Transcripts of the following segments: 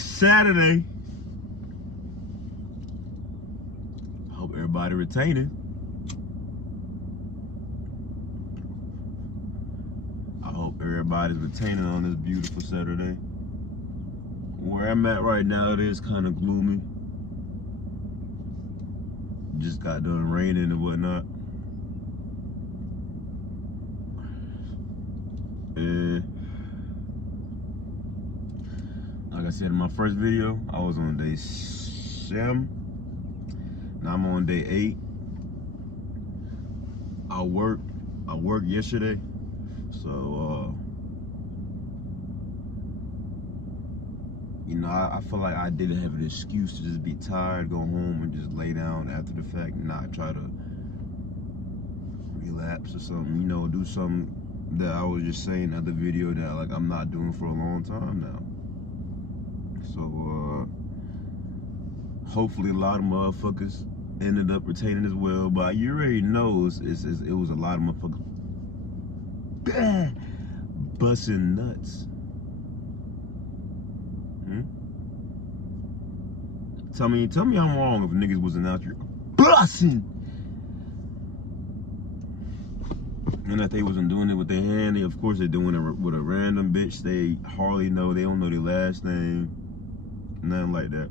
Today's Saturday. Hope everybody retaining. I hope everybody's retaining on this beautiful Saturday. Where I'm at right now, it is kind of gloomy. Just got done raining and whatnot. And like I said in my first video, I was on day 7. Now I'm on day 8. I worked yesterday, so you know, I feel like I didn't have an excuse to just be tired, go home and just lay down after the fact, not try to relapse or something, you know, do something that I was just saying in the other video that like I'm not doing for a long time now. So hopefully a lot of motherfuckers ended up retaining as well, but you already know it was a lot of motherfuckers busting nuts. Tell me I'm wrong if niggas wasn't out here busting. And that they wasn't doing it with their hand. Of course they're doing it with a random bitch they hardly know. They don't know their last name. Nothing like that.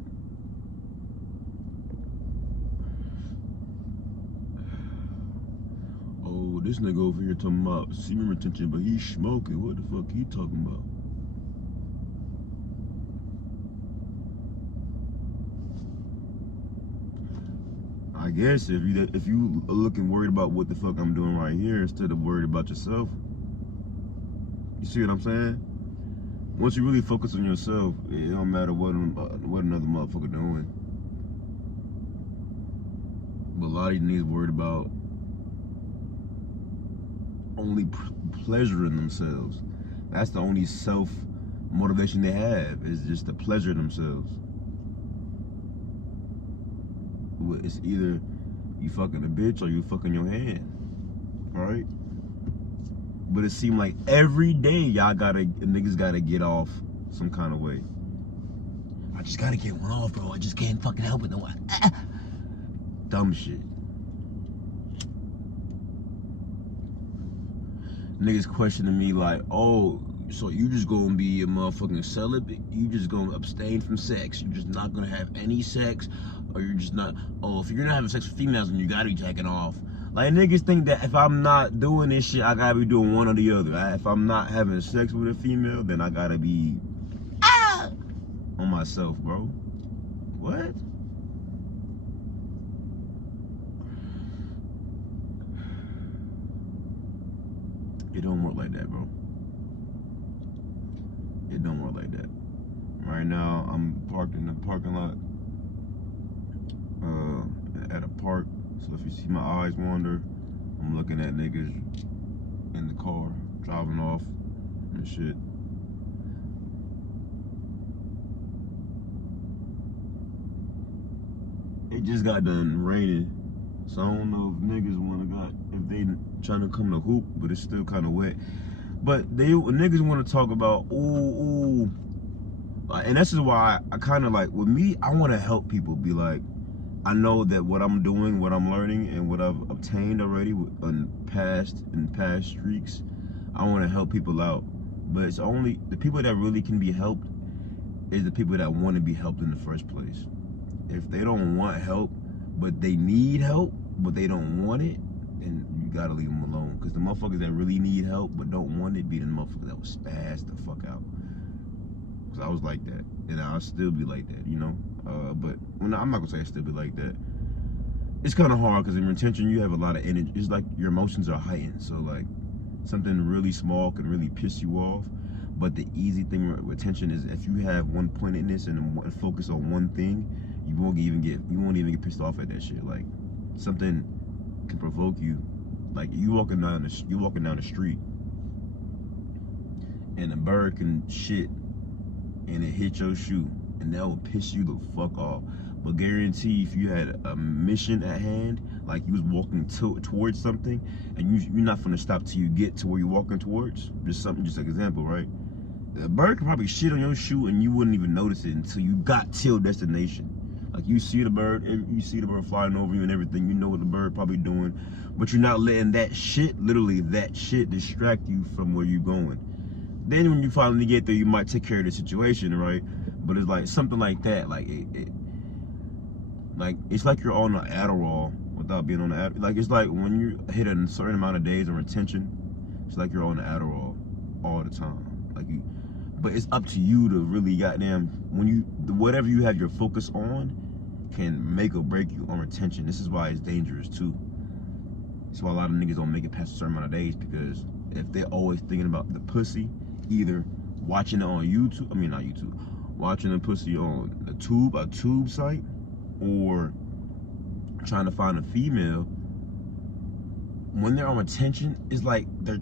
Oh, this nigga over here talking about semen retention, but he's smoking. What the fuck he talking about? I guess if you are looking worried about what the fuck I'm doing right here instead of worried about yourself, you see what I'm saying? Once you really focus on yourself, it don't matter what another motherfucker doing. But a lot of these niggas worried about only pleasuring themselves. That's the only self motivation they have, is just to pleasure themselves. It's either you fucking a bitch or you fucking your hand, alright? But it seemed like every day niggas gotta get off some kind of way. I just gotta get one off, bro. I just can't fucking help it no more. Dumb shit. Niggas questioning me like, oh, so you just gonna be a motherfucking celibate? You just gonna abstain from sex? You're just not gonna have any sex? Or you're just not, oh, if you're not having sex with females, then you gotta be jacking off. Like, niggas think that if I'm not doing this shit, I gotta be doing one or the other. If I'm not having sex with a female, then I gotta be on myself, bro. What? It don't work like that, bro. It don't work like that. Right now, I'm parked in the parking lot at a park. So if you see my eyes wander, I'm looking at niggas in the car driving off and shit. It just got done raining, so I don't know if niggas if they trying to come to hoop, but it's still kind of wet. But niggas want to talk about ooh, and this is why I kind of like, with me, I want to help people. Be like, I know that what I'm doing, what I'm learning, and what I've obtained already in past streaks, I want to help people out. But it's only the people that really can be helped is the people that want to be helped in the first place. If they don't want help, but they need help, but they don't want it, then you gotta leave them alone. Because the motherfuckers that really need help but don't want it be the motherfuckers that will spaz the fuck out. Because I was like that, and I'll still be like that, you know. But I'm not gonna say I still be like that. It's kind of hard because in retention you have a lot of energy. It's like your emotions are heightened, so like something really small can really piss you off. But the easy thing with retention is if you have one pointedness and focus on one thing, you won't even get pissed off at that shit. Like something can provoke you. Like you walking down the street, and a bird can shit, and it hit your shoe, and that will piss you the fuck off. But guarantee if you had a mission at hand, like you was walking towards something, and you're not gonna stop till you get to where you're walking towards. Just an example, right? A bird could probably shit on your shoe and you wouldn't even notice it until you got to your destination. Like you see the bird flying over you and everything. You know what the bird probably doing, but you're not letting that shit, literally that shit, distract you from where you're going. Then when you finally get there, you might take care of the situation, right? But it's like something like that. Like like it's like you're on an Adderall without being on the Adderall. Like it's like when you hit a certain amount of days of retention, it's like you're on the Adderall all the time. Like you, but it's up to you to really goddamn when you whatever you have your focus on can make or break you on retention. This is why it's dangerous too. That's why a lot of niggas don't make it past a certain amount of days, because if they're always thinking about the pussy, either watching it on YouTube, not YouTube, watching the pussy on a tube site, or trying to find a female, when they're on retention, it's like they're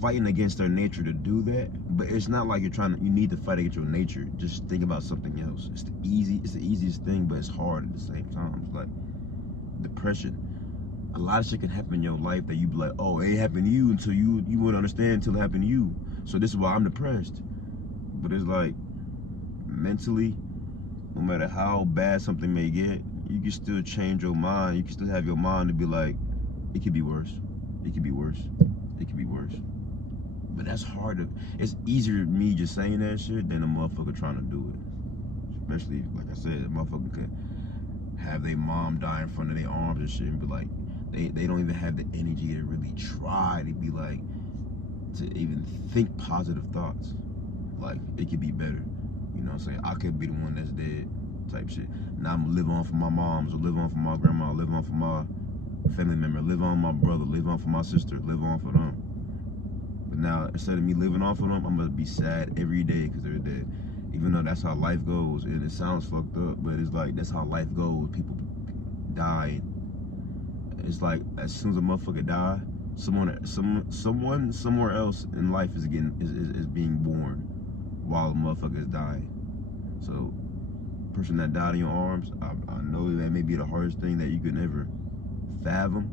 fighting against their nature to do that. But it's not like you need to fight against your nature. Just think about something else. It's the easiest thing, but it's hard at the same time. It's like depression. A lot of shit can happen in your life that you be like, oh, it ain't happened to you until you wouldn't understand until it happened to you. So this is why I'm depressed. But it's like mentally, no matter how bad something may get, you can still change your mind. You can still have your mind to be like, it could be worse. It could be worse. It could be worse. But that's hard it's easier me just saying that shit than a motherfucker trying to do it. Especially, like I said, a motherfucker could have their mom die in front of their arms and shit and be like, they don't even have the energy to really try to be like, to even think positive thoughts. Like, it could be better. You know what I'm saying? I could be the one that's dead type shit. Now I'm gonna live on for my moms, or live on for my grandma, live on for my family member, live on my brother, live on for my sister, live on for them. But now, instead of me living on for them, I'm gonna be sad every day because they're dead. Even though that's how life goes, and it sounds fucked up, but it's like, that's how life goes. People die. It's like, as soon as a motherfucker die, someone somewhere else in life is being born while a motherfucker is dying. So, person that died in your arms, I know that may be the hardest thing that you could ever fathom,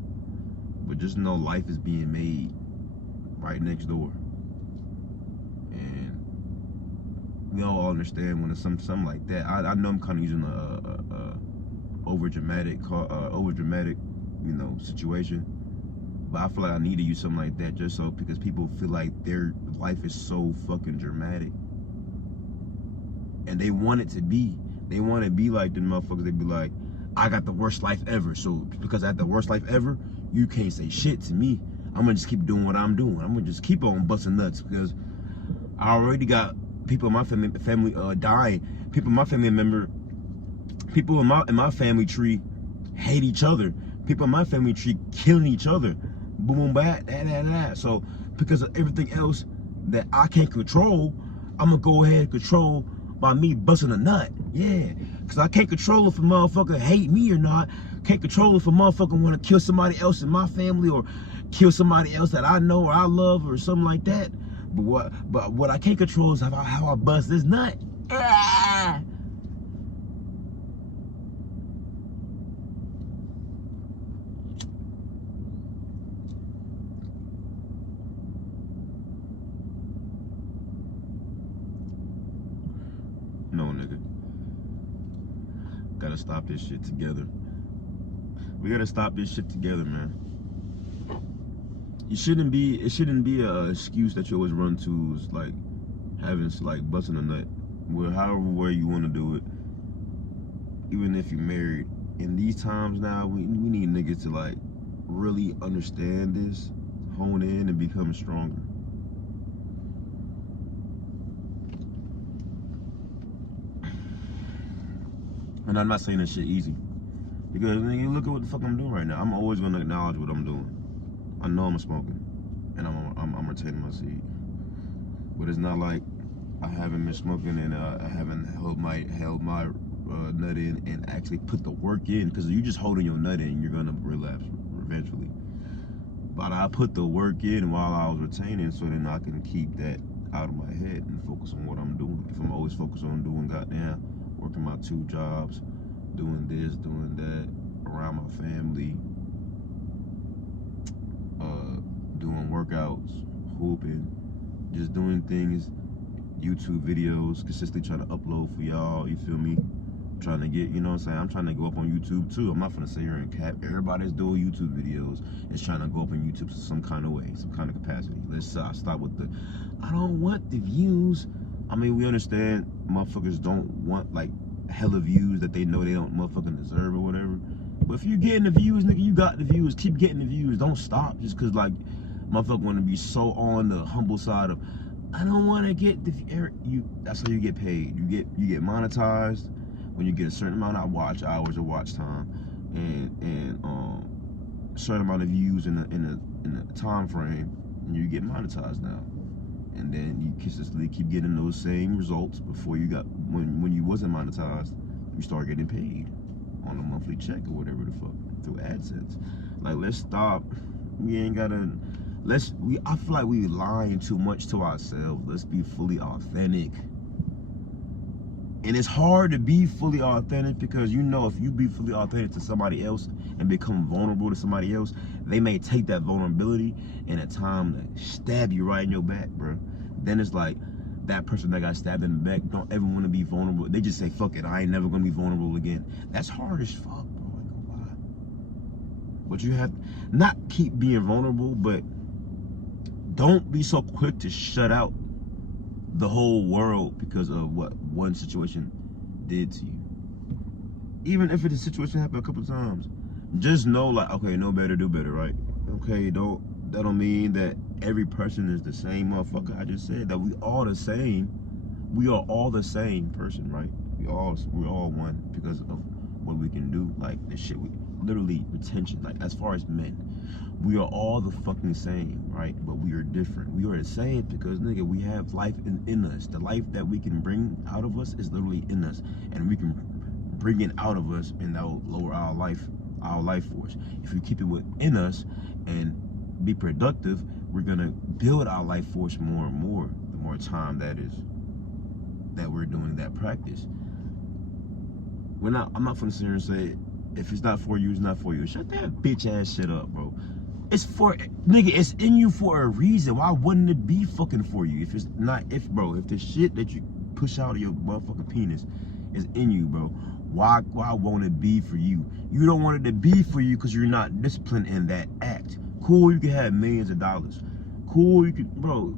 but just know life is being made right next door. And we all understand when it's something like that. I know I'm kind of using a over dramatic, situation, but I feel like I need to use something like that just so, because people feel like their life is so fucking dramatic, and they want it to be. They want to be like the motherfuckers. They be like, I got the worst life ever, so because I had the worst life ever, you can't say shit to me. I'm gonna just keep doing what I'm doing. I'm gonna just keep on busting nuts because I already got people in my family dying. People in my family people in my family tree hate each other. People in my family tree killing each other. Boom, boom, bat, that. So because of everything else that I can't control, I'm gonna go ahead and control by me busting a nut. Yeah, because I can't control if a motherfucker hate me or not. Can't control if a motherfucker want to kill somebody else in my family, or kill somebody else that I know or I love or something like that. But what I can't control is how I bust this nut. Ah! No, nigga. Gotta stop this shit together. We gotta stop this shit together, man. It shouldn't be a excuse that you always run to, is like having, like, busting a nut. Well, however way you want to do it. Even if you're married. In these times now, we need niggas to, like, really understand this, hone in, and become stronger. And I'm not saying this shit easy, because nigga, look at what the fuck I'm doing right now. I'm always gonna acknowledge what I'm doing. I know I'm smoking, and I'm retaining my seed. But it's not like I haven't been smoking and I haven't held my nut in and actually put the work in. Because you just holding your nut in, you're gonna relapse eventually. But I put the work in while I was retaining, so then I can keep that out of my head and focus on what I'm doing. If I'm always focused on doing goddamn working my 2 jobs, doing this, doing that, around my family, doing workouts, hooping, just doing things YouTube videos, consistently trying to upload for y'all, you feel me? Trying to get, you know what I'm saying? I'm trying to go up on YouTube too. I'm not gonna sit here and cap. Everybody's doing YouTube videos is trying to go up on YouTube some kind of way, some kind of capacity. Let's stop with the, I don't want the views. I mean, we understand motherfuckers don't want like hella views that they know they don't motherfucking deserve or whatever. But if you're getting the views, nigga, you got the views. Keep getting the views. Don't stop just cause like motherfucker want to be so on the humble side of, I don't want to get the you. That's how you get paid. You get monetized when you get a certain amount of watch hours or watch time, and a certain amount of views in a time frame, and you get monetized now. And then you consistently keep getting those same results before you got when you wasn't monetized, you start getting paid on a monthly check or whatever the fuck through AdSense. Like, let's stop. We ain't gotta. I feel like we lying too much to ourselves. Let's be fully authentic. And it's hard to be fully authentic because you know if you be fully authentic to somebody else and become vulnerable to somebody else, they may take that vulnerability and at time to stab you right in your back, bro. Then it's like that person that got stabbed in the back don't ever want to be vulnerable. They just say, fuck it, I ain't never gonna be vulnerable again. That's hard as fuck, bro. I ain't gonna lie. But you have not keep being vulnerable, but don't be so quick to shut out the whole world because of what one situation did to you. Even if it's a situation happened a couple times, just know like, okay, know better, do better, right? Okay, that don't mean that every person is the same motherfucker. I just said that we all the same. We are all the same person, right? We're all one because of what we can do. Like this shit, we literally retention. Like as far as men, we are all the fucking same, right? But we are different. We are the same because, nigga, we have life in us. The life that we can bring out of us is literally in us. And we can bring it out of us and that will lower our life force. If we keep it within us and be productive, we're gonna build our life force more and more, the more time that we're doing that practice. I'm not gonna sit here and say, if it's not for you, it's not for you. Shut that bitch ass shit up, bro. It's for, nigga, it's in you for a reason. Why wouldn't it be fucking for you? If it's not, if the shit that you push out of your motherfucking penis is in you, bro, why won't it be for you? You don't want it to be for you because you're not disciplined in that act. Cool, you can have millions of dollars. Cool, you can, bro,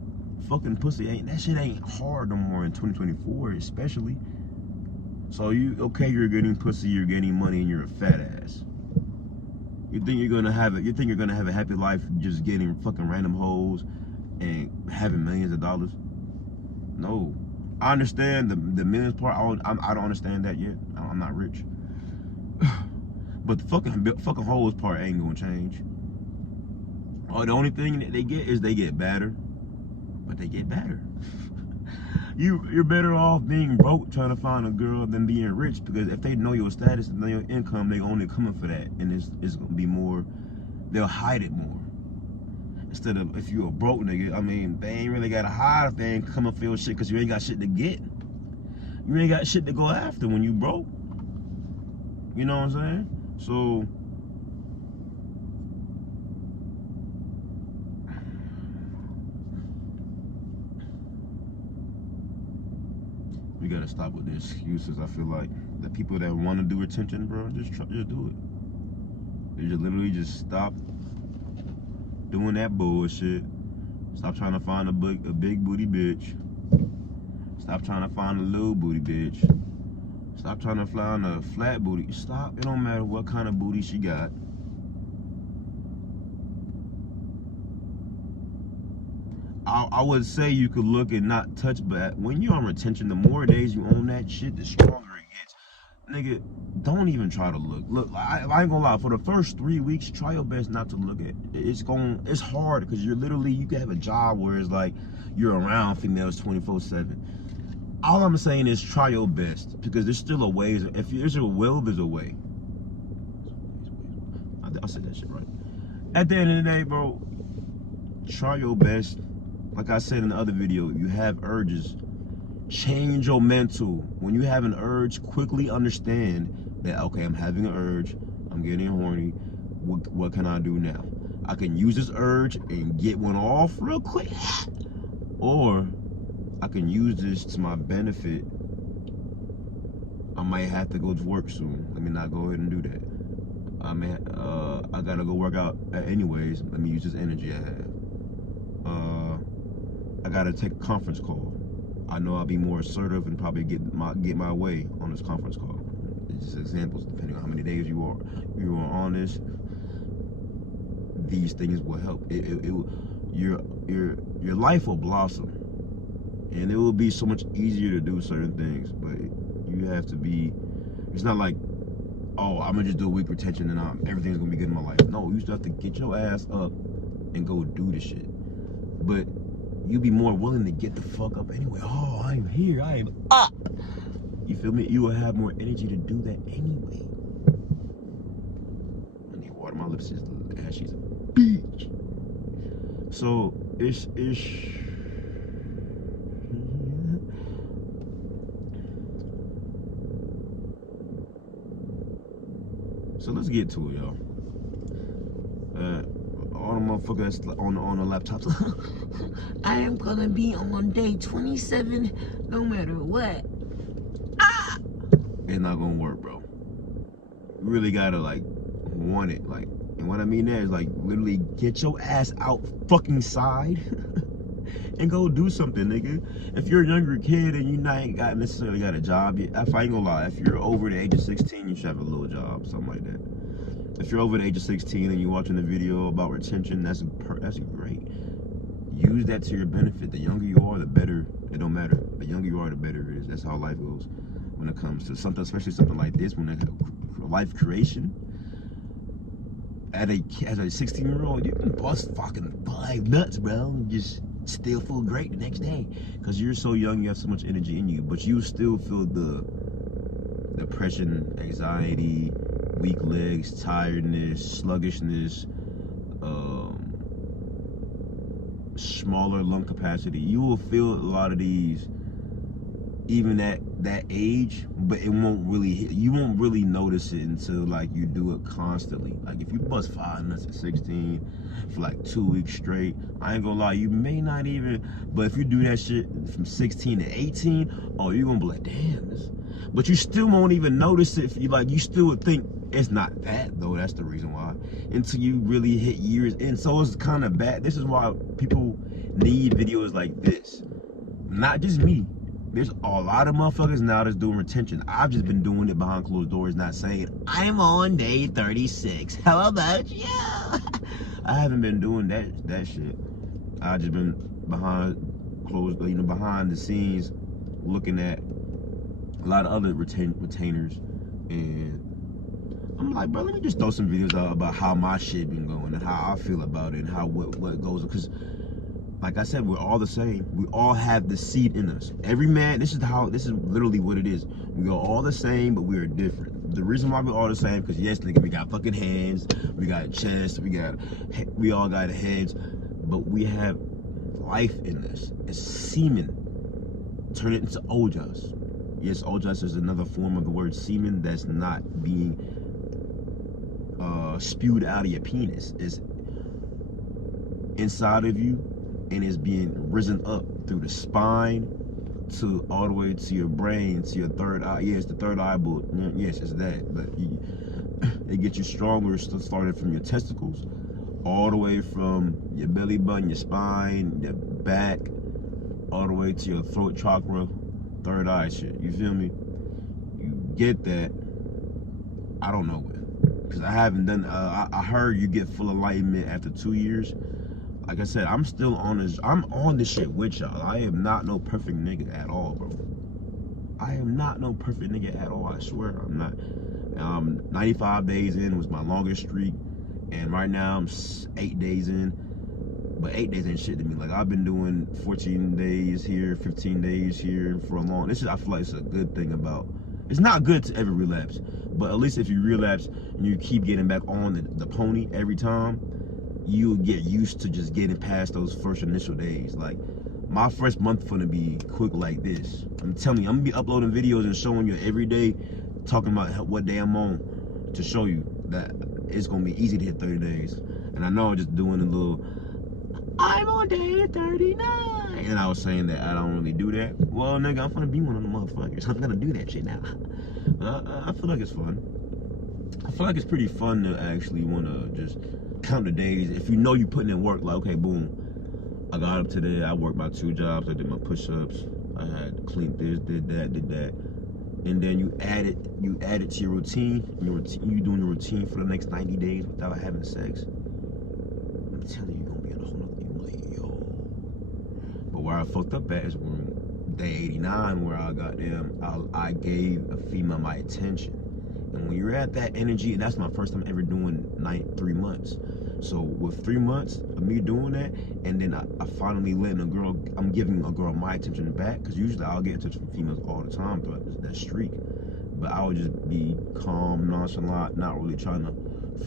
fucking pussy that shit ain't hard no more in 2024, especially. So you're getting pussy, you're getting money, and you're a fat ass. You think you're gonna have a happy life just getting fucking random hoes and having millions of dollars? No. I understand the millions part. I don't understand that yet. I'm not rich. But the fucking hoes part ain't gonna change. Oh, the only thing that they get is they get better. But they get better. You're better off being broke trying to find a girl than being rich, because if they know your status and know your income, they only coming for that, and it's gonna be more. They'll hide it more instead of if you're a broke nigga. I mean, they ain't really gotta hide if they ain't coming for your shit, because you ain't got shit to get. You ain't got shit to go after when you broke. You know what I'm saying? So we gotta stop with the excuses. I feel like the people that want to do retention, bro, just do it. They just literally just stop doing that bullshit. Stop trying to find a big booty bitch. Stop trying to find a little booty bitch. Stop trying to find a flat booty. Stop. It don't matter what kind of booty she got. I would say you could look and not touch, but when you're on retention, the more days you own that shit, the stronger it gets. Nigga, don't even try to look. Look, I ain't gonna lie. For the first 3 weeks, try your best not to look at it. It's hard because you can have a job where it's like you're around females 24/7. All I'm saying is try your best, because there's still a way. If there's a will, there's a way. I said that shit right. At the end of the day, bro, try your best. Like I said in the other video, you have urges. Change your mental. When you have an urge, quickly understand that, okay, I'm having an urge, I'm getting horny, what can I do now? I can use this urge and get one off real quick, or I can use this to my benefit. I might have to go to work soon. Let me not go ahead and do that. I gotta go work out anyways. Let me use this energy I have. I gotta take a conference call. I know I'll be more assertive and probably get my way on this conference call. It's just examples, depending on how many days you are on this. These things will help. Your life will blossom, and it will be so much easier to do certain things. But you have to be. It's not like, oh, I'm gonna just do a week retention and everything's gonna be good in my life. No, you still have to get your ass up and go do the shit. But you be more willing to get the fuck up anyway. Oh, I'm here, I am up. You feel me? You will have more energy to do that anyway. I need water. My lips is ashy as a bitch. So it's so let's get to it, y'all. All the motherfuckers on the laptops. I am gonna be on day 27 no matter what. It's not gonna work, bro. You really gotta like want it, like, and what I mean there is like literally get your ass out fucking side and go do something, nigga. If you're a younger kid and you not necessarily got a job yet, if I ain't gonna lie, if you're over the age of 16, you should have a little job, something like that. If you're over the age of 16 and you're watching the video about retention, that's great. Use that to your benefit. The younger you are, the better. It don't matter. The younger you are, the better it is. That's how life goes when it comes to something, especially something like this, when they have life creation. As a 16-year-old, you can bust fucking 5 nuts, bro, and just still feel great the next day. Because you're so young, you have so much energy in you, but you still feel the depression, anxiety, weak legs, tiredness, sluggishness, smaller lung capacity. You will feel a lot of these even at that age, but it won't really hit. You won't really notice it until like you do it constantly. Like if you bust 5 nuts at 16 for like 2 weeks straight, I ain't gonna lie, you may not even, but if you do that shit from 16 to 18, oh, you're gonna be like, damn, this. But you still won't even notice it. If you like, you still would think it's not that though. That's the reason why. Until you really hit years in. So it's kind of bad. This is why people need videos like this. Not just me. There's a lot of motherfuckers now that's doing retention. I've just been doing it behind closed doors, not saying I'm on day 36. How about you? I haven't been doing that shit. I've just been behind the scenes, looking at a lot of other retainers, and I'm like, bro, let me just throw some videos out about how my shit been going and how I feel about it and how what goes, because like I said, we're all the same. We all have the seed in us. Every man, this is literally what it is. We are all the same, but we are different. The reason why we're all the same, because yes, nigga, we got fucking hands, we got chest, we all got heads, but we have life in us. It's semen. Turn it into ojas. Yes, ojas is another form of the word semen that's not being spewed out of your penis. It's inside of you, and it's being risen up through the spine to all the way to your brain, to your third eye. Yeah, it's the third eye, but yes, it's that. But it gets you stronger, started from your testicles, all the way from your belly button, your spine, your back, all the way to your throat chakra, third eye shit. You feel me? You get that. I don't know when, because I haven't done. I heard you get full enlightenment after 2 years. Like I said, I'm still on this. I'm on this shit with y'all. I am not no perfect nigga at all, bro. I am not no perfect nigga at all. I swear, I'm not. 95 days in was my longest streak, and right now I'm 8 days in. But 8 days ain't shit to me. Like I've been doing 14 days here, 15 days here for a long. I feel like it's a good thing about. It's not good to ever relapse, but at least if you relapse and you keep getting back on the pony every time, you'll get used to just getting past those first initial days. Like my first month gonna be quick like this. I'm telling you, I'm gonna be uploading videos and showing you every day, talking about what day I'm on, to show you that it's gonna be easy to hit 30 days. And I know I'm just doing a little I'm on day 39. And I was saying that I don't really do that. Well, nigga, I'm gonna be one of the motherfuckers. I'm gonna do that shit now. But I feel like it's fun. I feel like it's pretty fun to actually want to just count the days. If you know you putting in work, like, okay, boom, I got up today, I worked my 2 jobs, I did my push-ups, I had cleaned this, did that. And then you add it to your routine. You doing your routine for the next 90 days without having sex. I'm telling you, you're gonna be on a whole nother, you like, yo. But where I fucked up at is when day 89, where I gave a female my attention. And when you're at that energy, and that's my first time ever doing 3 months. So with 3 months of me doing that, and then I finally I'm giving a girl my attention back, because usually I'll get in touch with females all the time throughout that streak. But I would just be calm, nonchalant, not really trying to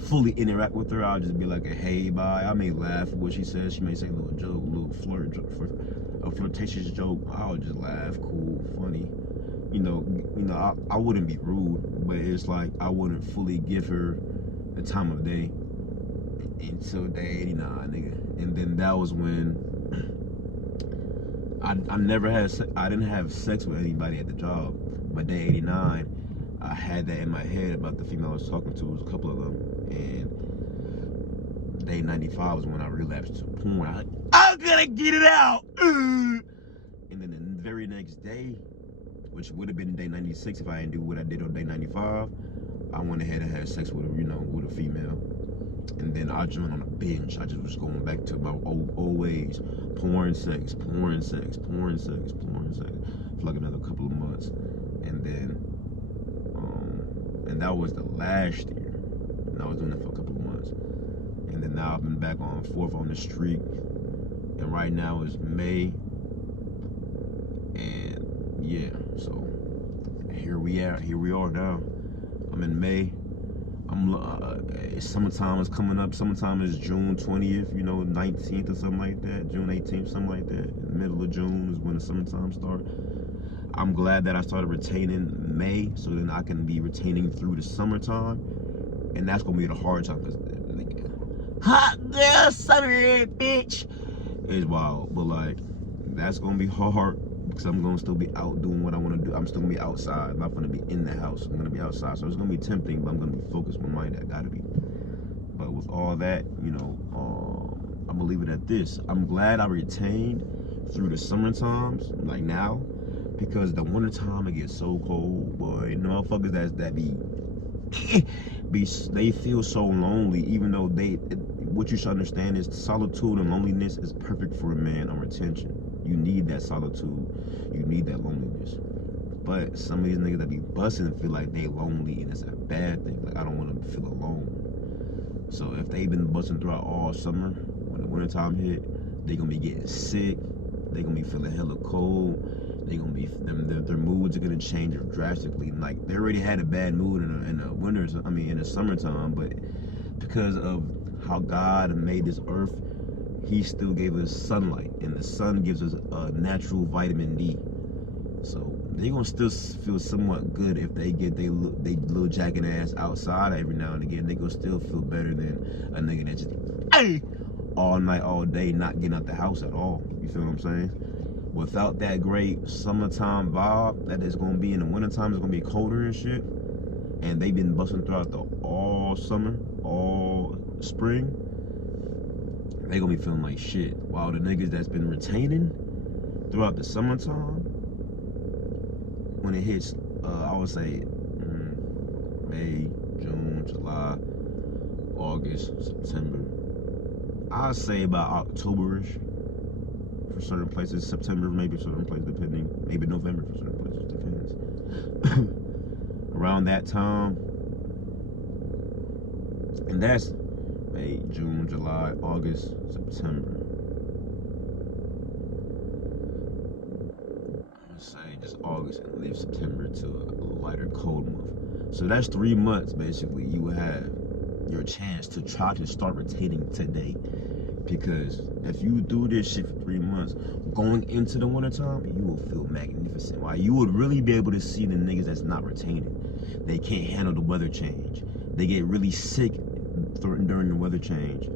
fully interact with her. I'll just be like, hey, bye. I may laugh at what she says. She may say a little joke, a little a flirtatious joke. I'll just laugh, cool, funny. You know, I wouldn't be rude, but it's like I wouldn't fully give her the time of day until day 89, nigga. And then that was when I didn't have sex with anybody at the job. But day 89, I had that in my head about the female I was talking to. It was a couple of them. And day 95 was when I relapsed to porn. I was like, I'm gonna get it out. And then the very next day, which would have been day 96 if I didn't do what I did on day 95, I went ahead and had sex with with a female. And then I joined on a binge. I just was going back to my old ways. Porn sex for like another couple of months. And then, and that was the last year. And I was doing it for a couple of months. And then now I've been back on 4th on the streak. And right now it's May. And yeah, so here we are now. I'm in May. Summertime is coming up. Summertime is June 20th, 19th or something like that. June 18th, something like that. In the middle of June is when the summertime starts. I'm glad that I started retaining May, so then I can be retaining through the summertime. And that's gonna be the hard time, because hot girl summer, bitch. It's wild, but like, that's gonna be hard. Because I'm gonna still be out doing what I want to do. I'm still gonna be outside. I'm not gonna be in the house. I'm gonna be outside. So it's gonna be tempting, but I'm gonna be focused. My mind, I gotta be. But with all that, I'm gonna leave it at this. I'm glad I retained through the summer times, like now, because the winter time it gets so cold, boy. The motherfuckers that they feel so lonely, even though what you should understand is solitude and loneliness is perfect for a man on retention. You need that solitude. You need that loneliness. But some of these niggas that be busting feel like they lonely, and it's a bad thing. Like, I don't want to feel alone. So if they been busting throughout all summer, when the wintertime hit, they gonna be getting sick. They gonna be feeling hella cold. They gonna be their moods are gonna change drastically. Like, they already had a bad mood in the winters. In the summertime, but because of how God made this earth, He still gave us sunlight, and the sun gives us a natural vitamin D. So they gonna still feel somewhat good if they get they little jacking ass outside every now and again. They gonna still feel better than a nigga that just all night, all day, not getting out the house at all. You feel what I'm saying? Without that great summertime vibe that is gonna be in the wintertime, it's gonna be colder and shit. And they've been busting throughout all summer, all spring. They gonna be feeling like shit. While the niggas that's been retaining throughout the summertime, when it hits, I would say May, June, July, August, September. I'd say about October-ish for certain places. September, maybe certain places, depending. Maybe November for certain places, depends. Around that time, and that's May, June, July, August, September. Let's say just August and leave September to a lighter cold month. So that's 3 months basically. You will have your chance to try to start retaining today. Because if you do this shit for 3 months, going into the wintertime, you will feel magnificent. Why? You would really be able to see the niggas that's not retaining. They can't handle the weather change. They get really sick during the weather change.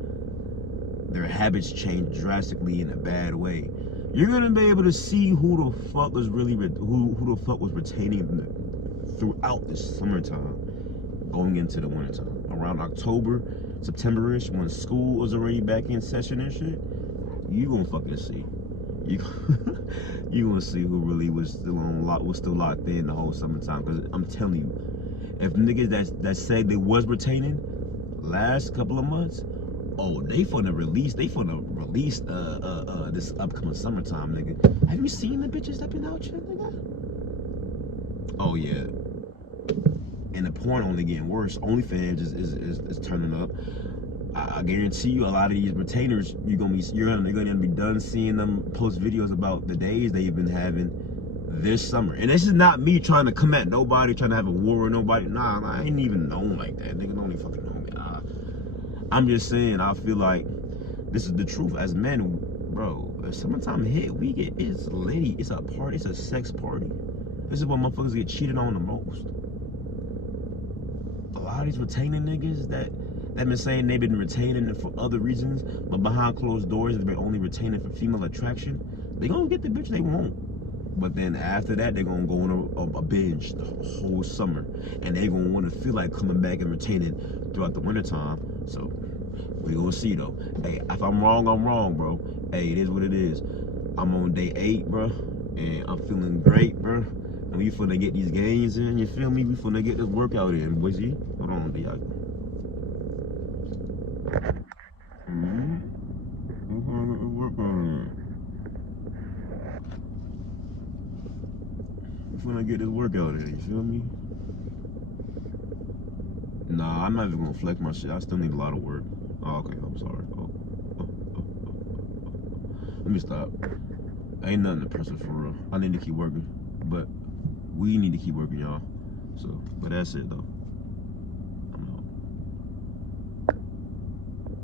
their habits change drastically in a bad way. You're gonna be able to see who the fuck was really who the fuck was retaining throughout the summertime, going into the wintertime. Around October, September-ish, when school was already back in session and shit, you gonna fucking see. You you gonna see who really was still locked in the whole summertime. Cause I'm telling you, if niggas that said they was retaining last couple of months, oh, they finna release this upcoming summertime, nigga. Have you seen the bitches that been out here, nigga? Oh yeah. And the porn only getting worse. OnlyFans is turning up. I guarantee you, a lot of these retainers, you're gonna be done seeing them post videos about the days they've been having this summer. And this is not me trying to come at nobody, trying to have a war with nobody. Nah, I ain't even known like that. Nigga don't even fucking know me. I'm just saying, I feel like this is the truth. As men, bro, if summertime hit, it's litty. It's a party. It's a sex party. This is what motherfuckers get cheated on the most. A lot of these retaining niggas that been saying they've been retaining it for other reasons, but behind closed doors they've been only retaining for female attraction. They gonna get the bitch they want, but then after that they're gonna go on a binge the whole summer, and they gonna want to feel like coming back and retaining throughout the wintertime. So we gonna see though. Hey, if I'm wrong, I'm wrong, bro. Hey, it is what it is. I'm on day 8, bro, and I'm feeling great, bro. And we finna get these gains in, you feel me? We finna get this workout in, boys. Hold on, D. We finna get this workout in, you feel me? Nah, I'm not even gonna flex my shit. I still need a lot of work. Oh, okay, I'm sorry. Let me stop. Ain't nothing impressive for real. I need to keep working, but we need to keep working, y'all. So, but that's it though.